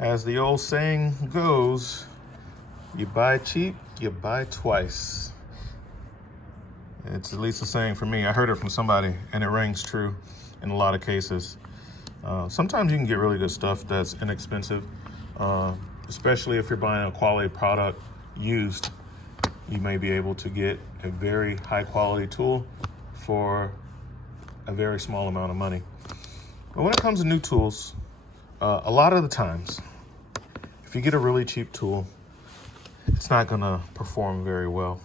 As the old saying goes, you buy cheap, you buy twice. It's at least a saying for me. I heard it from somebody, and it rings true in a lot of cases. Sometimes you can get really good stuff that's inexpensive, especially if you're buying a quality product used. You may be able to get a very high quality tool for a very small amount of money. But when it comes to new tools, a lot of the times, if you get a really cheap tool, it's not gonna perform very well.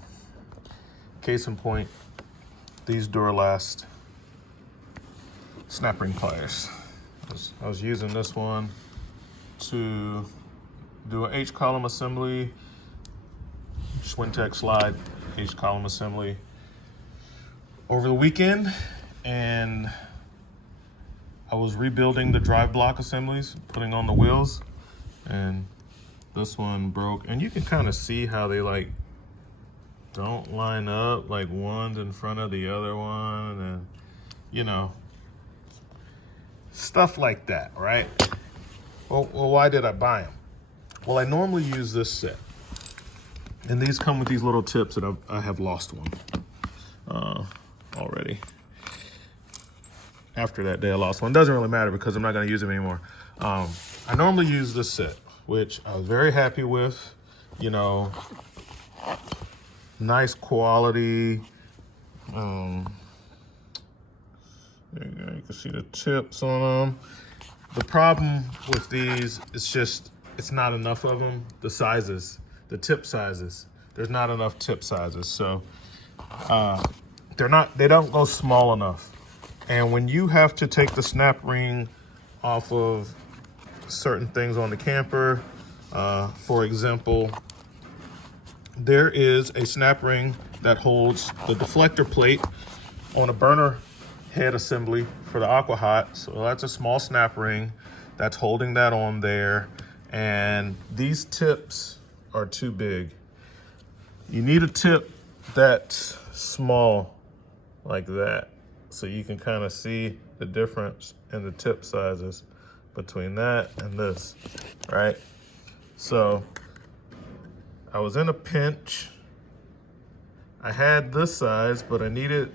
Case in point, these Duralast snap ring pliers. I was using this one to do an H-column assembly, Schwintek slide H-column assembly over the weekend, and I was rebuilding the drive block assemblies, putting on the wheels, and this one broke. And you can kind of see how they like don't line up, like one's in front of the other one, and you know, stuff like that, right? Well, why did I buy them? Well, I normally use this set, and these come with these little tips that I have lost one already. After that day I lost one. Doesn't really matter because I'm not going to use them anymore. I normally use this set, which I was very happy with. You know, nice quality. There you go. You can see the tips on them. The problem with these is just it's not enough of them. The sizes, the tip sizes. There's not enough tip sizes, so they don't go small enough. And when you have to take the snap ring off of certain things on the camper, for example, there is a snap ring that holds the deflector plate on a burner head assembly for the Aqua Hot. So that's a small snap ring that's holding that on there. And these tips are too big. You need a tip that's small like that, so you can kind of see the difference in the tip sizes between that and this, right? So I was in a pinch. I had this size, but I needed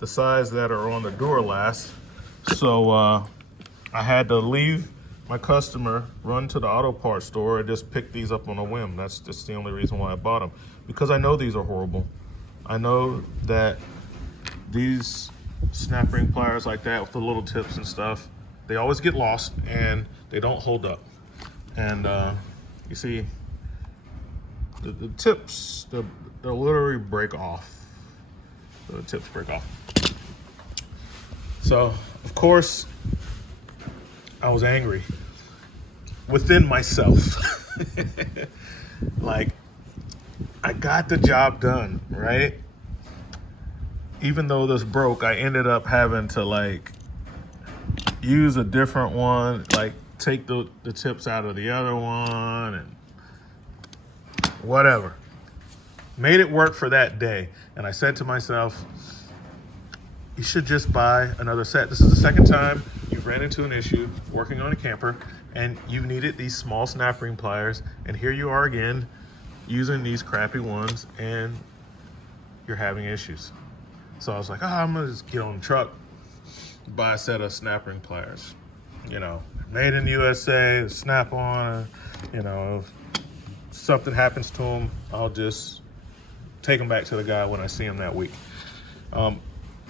the size that are on the Duralast. So I had to leave my customer, run to the auto parts store, and just pick these up on a whim. That's just the only reason why I bought them, because I know these are horrible. I know that these snap ring pliers like that with the little tips and stuff, they always get lost and they don't hold up. And you see, the tips, they'll literally break off. The tips break off. So, of course, I was angry within myself. Like, I got the job done, right? Even though this broke, I ended up having to like use a different one, like take the tips out of the other one and whatever. Made it work for that day. And I said to myself, you should just buy another set. This is the second time you've ran into an issue working on a camper and you've needed these small snap ring pliers, and here you are again using these crappy ones and you're having issues. So I was like, I'm gonna just get on the truck, buy a set of snap ring pliers. You know, made in the USA, SnapOn. You know, if something happens to them, I'll just take them back to the guy when I see him that week.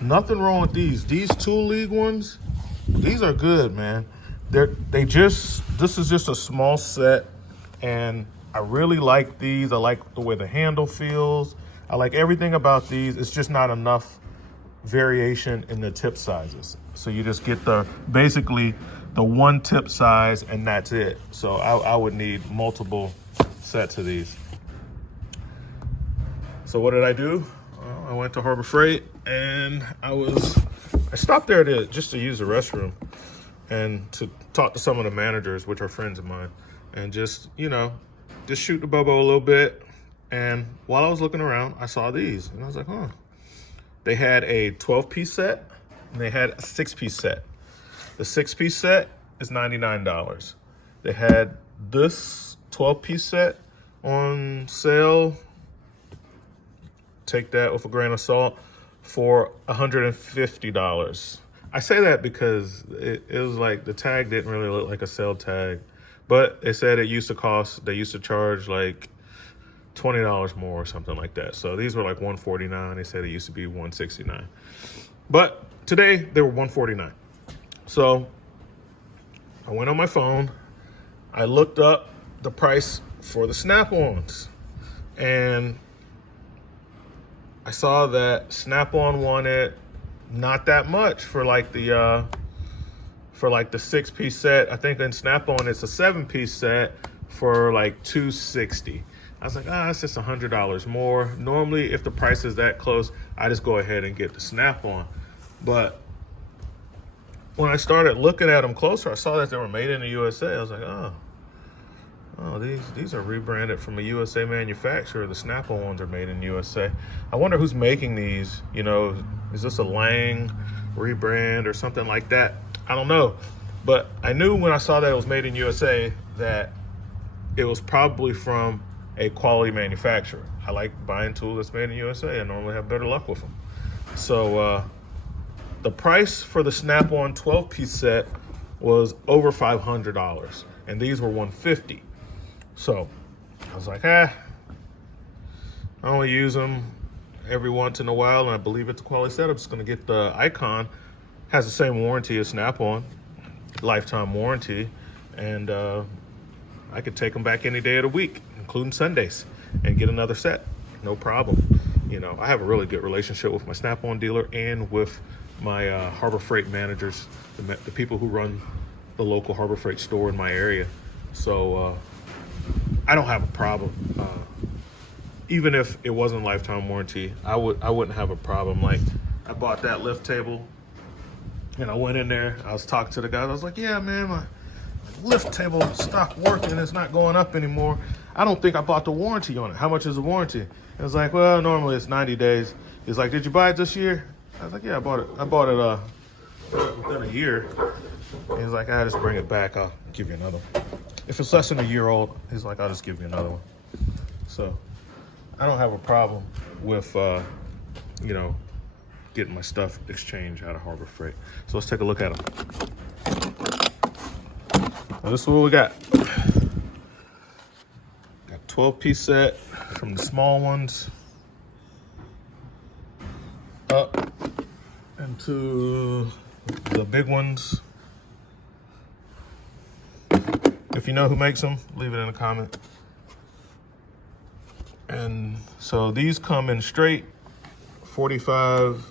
Nothing wrong with these. These Tool League ones, these are good, man. This is just a small set, and I really like these. I like the way the handle feels. I like everything about these. It's just not enough variation in the tip sizes. So you just get basically the one tip size and that's it. So I would need multiple sets of these. So what did I do? I went to Harbor Freight and I stopped there just to use the restroom and to talk to some of the managers, which are friends of mine, and just shoot the bobo a little bit. And while I was looking around, I saw these and I was like, They had a 12-piece set and they had a 6-piece set. The 6-piece set is $99. they had this 12-piece set on sale. Take that with a grain of salt, for $150. I say that because it was like the tag didn't really look like a sale tag, but they said it used to cost, they used to charge like $20 more or something like that. So these were like $149. They said it used to be $169, but today they were $149. So I went on my phone, I looked up the price for the Snap-ons, and I saw that Snap-on wanted not that much for like the 6-piece set. I think in Snap-on it's a 7-piece set for like $260. I was like, it's just $100 more. Normally, if the price is that close, I just go ahead and get the Snap-on. But when I started looking at them closer, I saw that they were made in the USA. I was like, oh, these are rebranded from a USA manufacturer. The Snap-on ones are made in USA. I wonder who's making these. You know, is this a Lang rebrand or something like that? I don't know. But I knew when I saw that it was made in USA that it was probably from a quality manufacturer. I like buying tools that's made in USA. I normally have better luck with them. So the price for the Snap-on 12-piece set was over $500, and these were $150. So I was like, I only use them every once in a while, and I believe it's a quality set. I'm just gonna get the Icon. Has the same warranty as Snap-on, lifetime warranty, and I could take them back any day of the week, including Sundays, and get another set, no problem. You know, I have a really good relationship with my Snap-on dealer and with my Harbor Freight managers, the people who run the local Harbor Freight store in my area. So I don't have a problem. Even if it wasn't lifetime warranty, I wouldn't have a problem. Like, I bought that lift table, and I went in there. I was talking to the guy. I was like, yeah, man, my lift table stopped working. It's not going up anymore. I don't think I bought the warranty on it. How much is the warranty? And I was like, well, normally it's 90 days. He's like, did you buy it this year? I was like, yeah, I bought it within a year. And he's like, just bring it back. I'll give you another one. If it's less than a year old, he's like, I'll just give you another one. So I don't have a problem with, getting my stuff exchanged out of Harbor Freight. So let's take a look at them. Now this is what we got. Got 12-piece set from the small ones up into the big ones. If you know who makes them, leave it in a comment. And so these come in straight, 45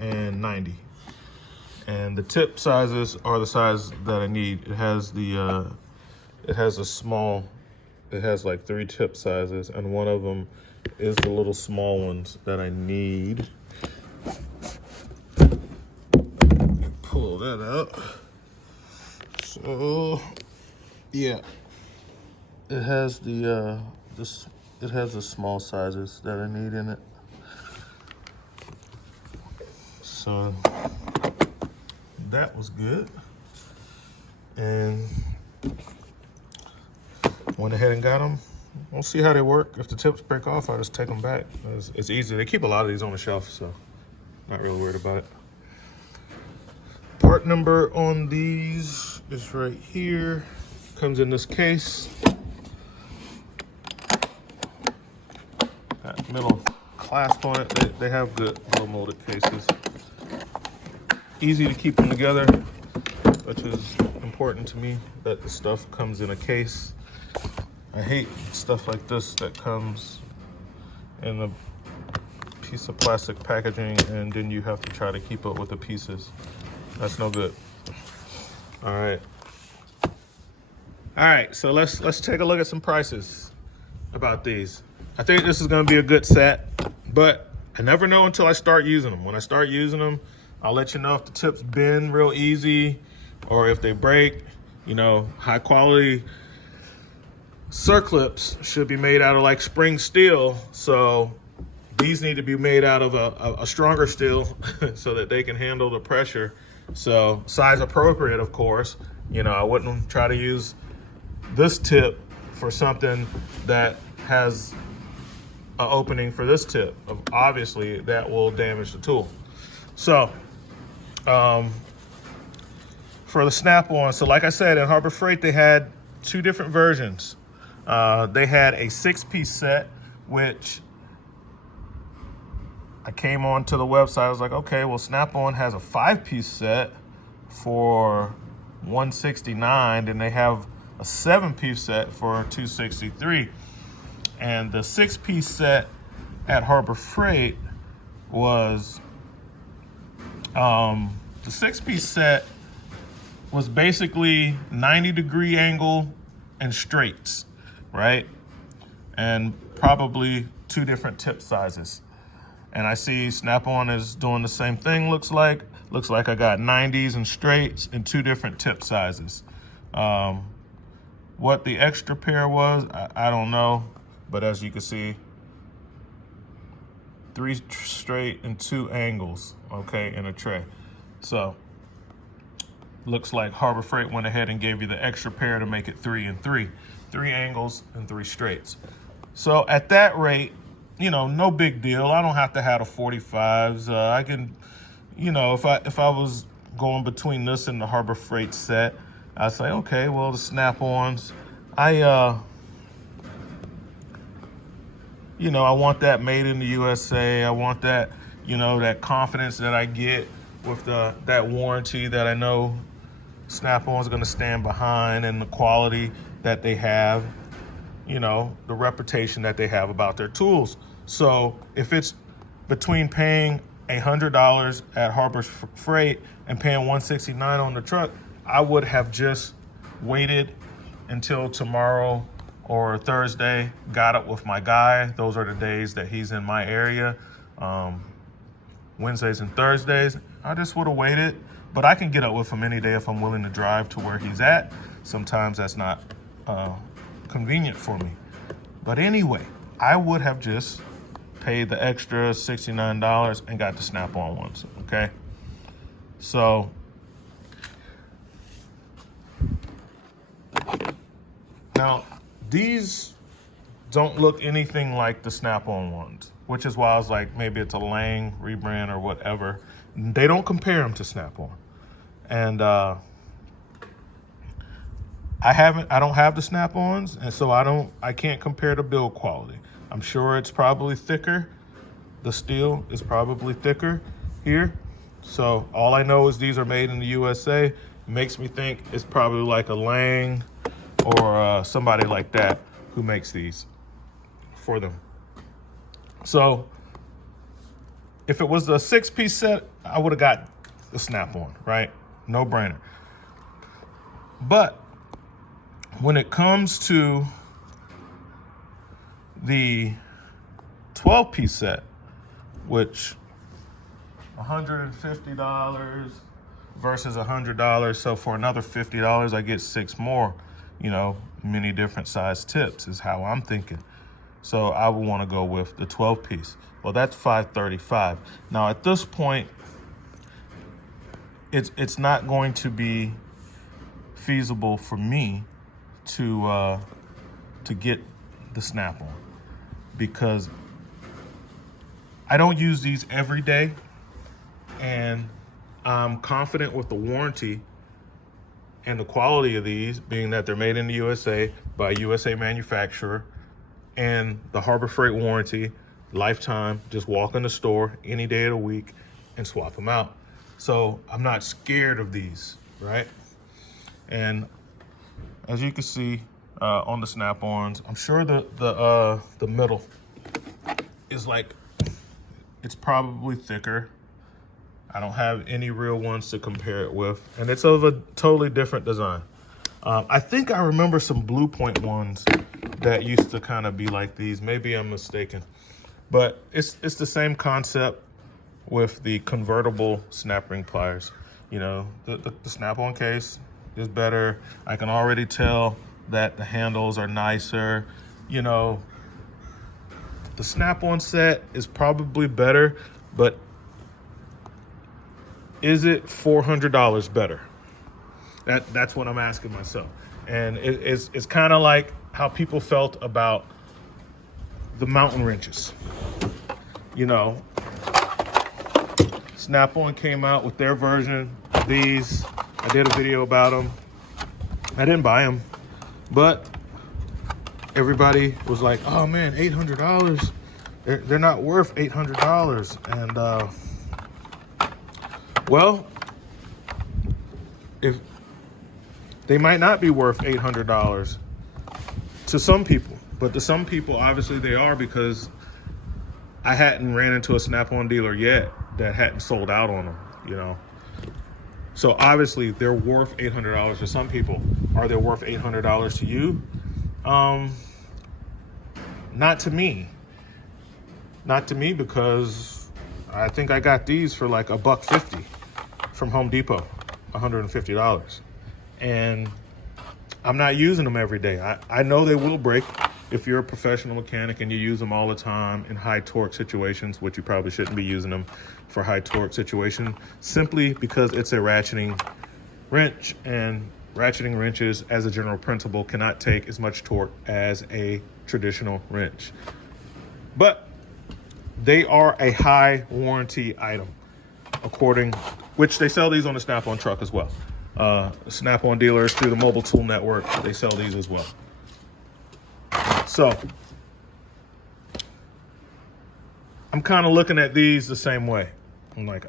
and 90. And the tip sizes are the size that I need. It has like 3 tip sizes, and one of them is the little small ones that I need. Pull that out. So yeah, it has the small sizes that I need in it. So that was good, and went ahead and got them. We'll see how they work. If the tips break off, I'll just take them back. It's easy. They keep a lot of these on the shelf, so not really worried about it. Part number on these is right here. Comes in this case. Got middle clasp on it. They have good little molded cases. Easy to keep them together, which is important to me, that the stuff comes in a case. I hate stuff like this that comes in a piece of plastic packaging and then you have to try to keep up with the pieces. That's no good. All right, so let's take a look at some prices about these. I think this is gonna be a good set, but I never know until I start using them. When I start using them, I'll let you know if the tips bend real easy or if they break. You know, high quality circlips should be made out of like spring steel. So these need to be made out of a stronger steel so that they can handle the pressure. So size appropriate, of course. You know, I wouldn't try to use this tip for something that has an opening for this tip. Obviously, that will damage the tool. So, for the Snap-on, so like I said, in Harbor Freight, they had two different versions. They had a 6-piece set, which I came onto the website. I was like, okay, well, Snap-on has a 5-piece set for $169, and they have a 7-piece set for $263. And the 6-piece set at Harbor Freight was the 6-piece set was basically 90-degree angle and straights, right? And probably 2 different tip sizes. And I see Snap-on is doing the same thing, looks like. Looks like I got 90s and straights and 2 different tip sizes. What the extra pair was, I don't know. But as you can see, 3 straight and 2 angles, okay, in a tray. So, looks like Harbor Freight went ahead and gave you the extra pair to make it 3 and 3. 3 angles and 3 straights. So at that rate, you know, no big deal. I don't have to have the 45s. I can, you know, if I was going between this and the Harbor Freight set, I'd say, okay, well, the Snap-ons, you know, I want that made in the USA. I want that, you know, that confidence that I get with that warranty that I know Snap-on is going to stand behind, and the quality that they have, you know, the reputation that they have about their tools. So if it's between paying $100 at Harbor Freight and paying $169 on the truck, I would have just waited until tomorrow or Thursday, got it with my guy. Those are the days that he's in my area. Wednesdays and Thursdays, I just would have waited. But I can get up with him any day if I'm willing to drive to where he's at. Sometimes that's not convenient for me. But anyway, I would have just paid the extra $69 and got the Snap-on ones, okay? So, now, these don't look anything like the Snap-on ones, which is why I was like, maybe it's a Lang rebrand or whatever. They don't compare them to Snap-on. And I don't have the Snap-ons, and so I can't compare the build quality. I'm sure it's probably thicker. The steel is probably thicker here. So all I know is these are made in the USA. It makes me think it's probably like a Lang or somebody like that who makes these for them. So if it was a 6-piece set, I would have got the Snap-on, right? No brainer. But when it comes to the 12-piece set, which $150 versus $100, so for another $50, I get 6 more, you know, many different size tips is how I'm thinking. So I would want to go with the 12-piece. Well, that's $535. Now at this point, it's not going to be feasible for me to get the Snap-on because I don't use these every day, and I'm confident with the warranty and the quality of these, being that they're made in the USA by a USA manufacturer, and the Harbor Freight warranty, lifetime, just walk in the store any day of the week and swap them out. So I'm not scared of these, right? And as you can see on the Snap-ons, I'm sure the middle is like, it's probably thicker. I don't have any real ones to compare it with, and it's of a totally different design. I think I remember some Blue Point ones that used to kind of be like these. Maybe I'm mistaken, but it's the same concept with the convertible snap ring pliers. You know, the Snap-on case is better. I can already tell that the handles are nicer. You know, the Snap-on set is probably better, but is it $400 better? That's what I'm asking myself. And it's kind of like how people felt about the mountain wrenches. You know, SnapOn came out with their version of these. I did a video about them. I didn't buy them, but everybody was like, oh man, $800. They're not worth $800. And well, if they might not be worth $800 to some people, but to some people, obviously they are, because I hadn't ran into a SnapOn dealer yet that hadn't sold out on them, you know. So obviously they're worth $800 to some people. Are they worth $800 to you? Not to me. Not to me, because I think I got these for like $150 from Home Depot, $150. And I'm not using them every day. I know they will break if you're a professional mechanic and you use them all the time in high torque situations, which you probably shouldn't be using them for high torque situation, simply because it's a ratcheting wrench, and ratcheting wrenches as a general principle cannot take as much torque as a traditional wrench. But they are a high warranty item, which they sell these on the SnapOn truck as well. SnapOn dealers through the Mobile Tool Network, they sell these as well. So I'm kind of looking at these the same way. I'm like,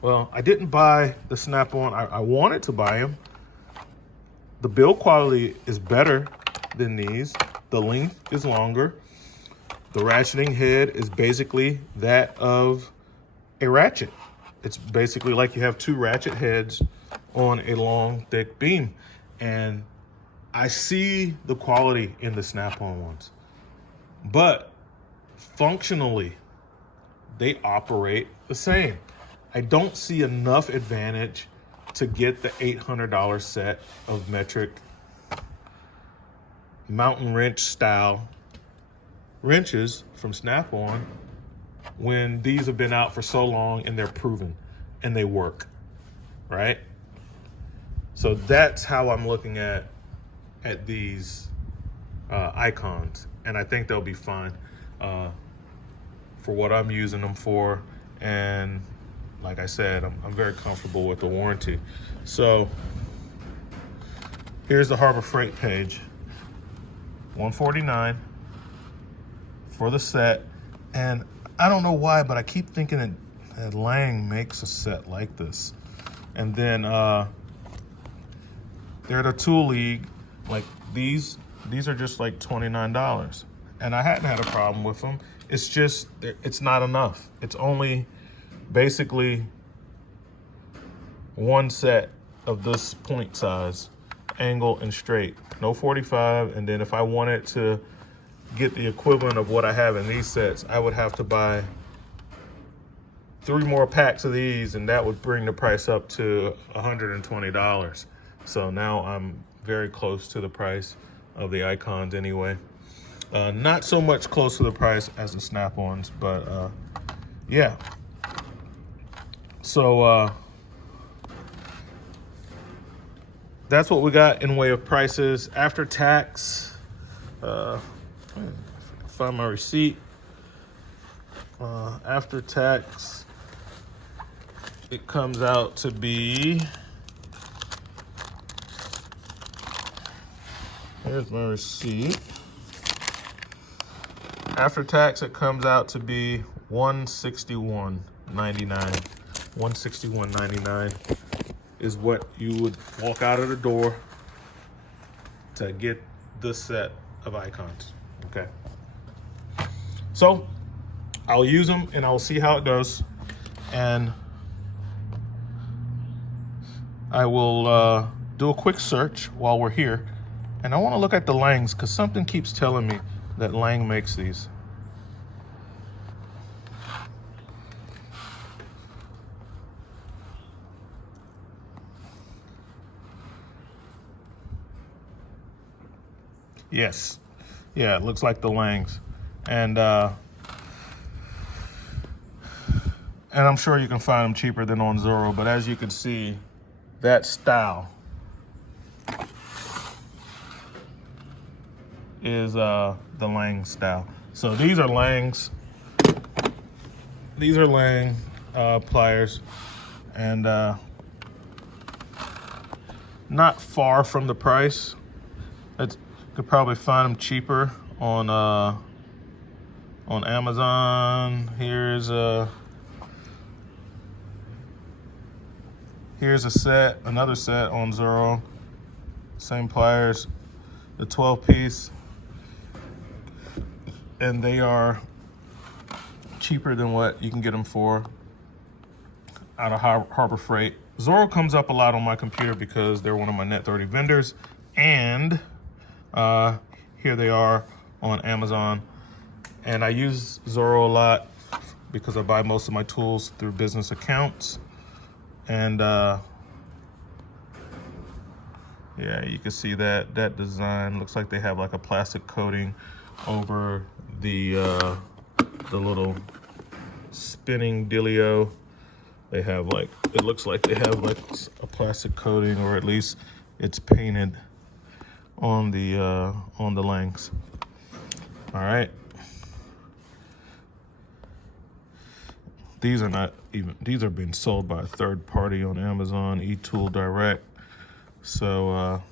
well, I didn't buy the SnapOn. I wanted to buy them. The build quality is better than these. The length is longer. The ratcheting head is basically that of a ratchet. It's basically like you have two ratchet heads on a long, thick beam. And I see the quality in the SnapOn ones, but functionally, they operate the same. I don't see enough advantage to get the $800 set of metric mountain wrench style wrenches from SnapOn when these have been out for so long and they're proven and they work, right? So that's how I'm looking at these icons, and I think they'll be fine for what I'm using them for. And like I said, I'm very comfortable with the warranty. So here's the Harbor Freight page, $149 for the set. And I don't know why, but I keep thinking that Lang makes a set like this. And then they're at a Tool League. Like these are just like $29, and I hadn't had a problem with them. It's just, it's not enough. It's only basically one set of this point size, angle and straight, no 45. And then if I wanted to get the equivalent of what I have in these sets, I would have to buy 3 more packs of these, and that would bring the price up to $120. So now I'm very close to the price of the icons anyway. Not so much close to the price as the SnapOns, but yeah. So that's what we got in way of prices. After tax, find my receipt. After tax, it comes out to be, here's my receipt. After tax, it comes out to be $161.99. $161.99 is what you would walk out of the door to get this set of icons. Okay. So I'll use them and I'll see how it goes. And I will do a quick search while we're here. And I want to look at the Langs, because something keeps telling me that Lang makes these. Yes. Yeah, it looks like the Langs. And I'm sure you can find them cheaper than on Zoro, but as you can see, that style is the Lang style. So these are Lang's. These are Lang pliers, and not far from the price. You could probably find them cheaper on Amazon. Here's a set, another set on Zoro. Same pliers, the 12-piece, and they are cheaper than what you can get them for out of Harbor Freight. Zoro comes up a lot on my computer because they're one of my Net 30 vendors, and here they are on Amazon. And I use Zoro a lot because I buy most of my tools through business accounts. And yeah, you can see that design looks like they have like a plastic coating over the little spinning dealio. They have like, it looks like they have like a plastic coating, or at least it's painted on the Langs. All right. These are not even, these are being sold by a third party on Amazon, eTool Direct. So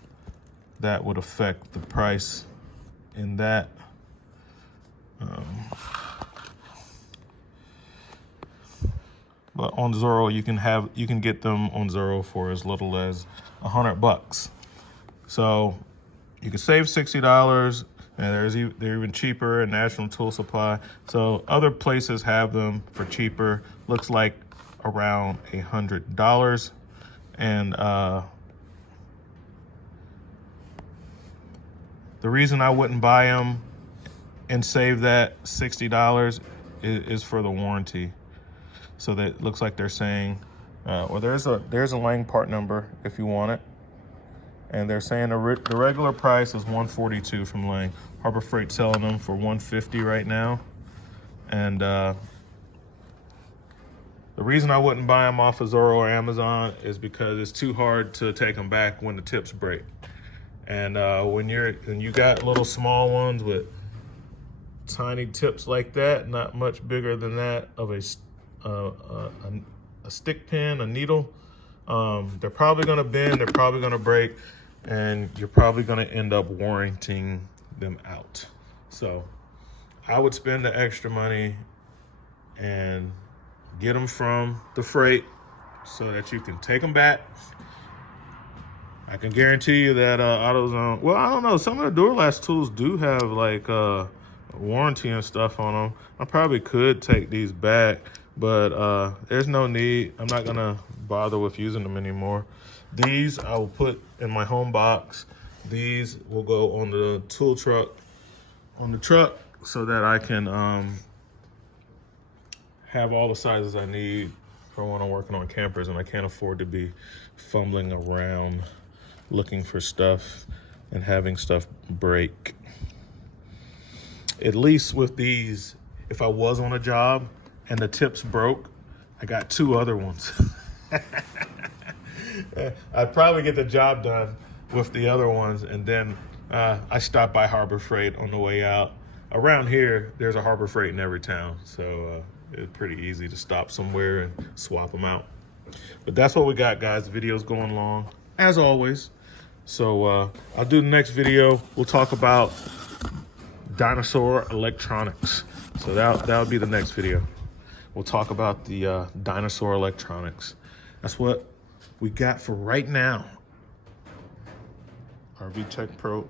that would affect the price in that. But on Zoro, you can get them on Zoro for as little as $100. So you can save $60, and they're even cheaper in National Tool Supply. So other places have them for cheaper. Looks like around $100. And the reason I wouldn't buy them and save that $60 is for the warranty. So that looks like they're saying, well, there's a Lang part number if you want it. And they're saying the regular price is $142 from Lang. Harbor Freight selling them for $150 right now. And the reason I wouldn't buy them off of Zoro or Amazon is because it's too hard to take them back when the tips break. And when you got little small ones with tiny tips like that, not much bigger than that of a stick pin, a needle, they're probably gonna bend, they're probably gonna break, and you're probably gonna end up warranting them out. So I would spend the extra money and get them from the freight so that you can take them back. I can guarantee you that AutoZone, well, I don't know, some of the Duralast tools do have like warranty and stuff on them. I probably could take these back, but there's no need. I'm not gonna bother with using them anymore. These I will put in my home box. These will go on the tool truck, on the truck, so that I can have all the sizes I need for when I'm working on campers, and I can't afford to be fumbling around looking for stuff and having stuff break. At least with these, if I was on a job and the tips broke, I got 2 other ones. I'd probably get the job done with the other ones, and then I stopped by Harbor Freight on the way out. Around here, there's a Harbor Freight in every town, so it's pretty easy to stop somewhere and swap them out. But that's what we got, guys. The video's going long, as always. So I'll do the next video. We'll talk about dinosaur electronics. So that'll be the next video. We'll talk about the dinosaur electronics. That's what we got for right now. RV Tech Pro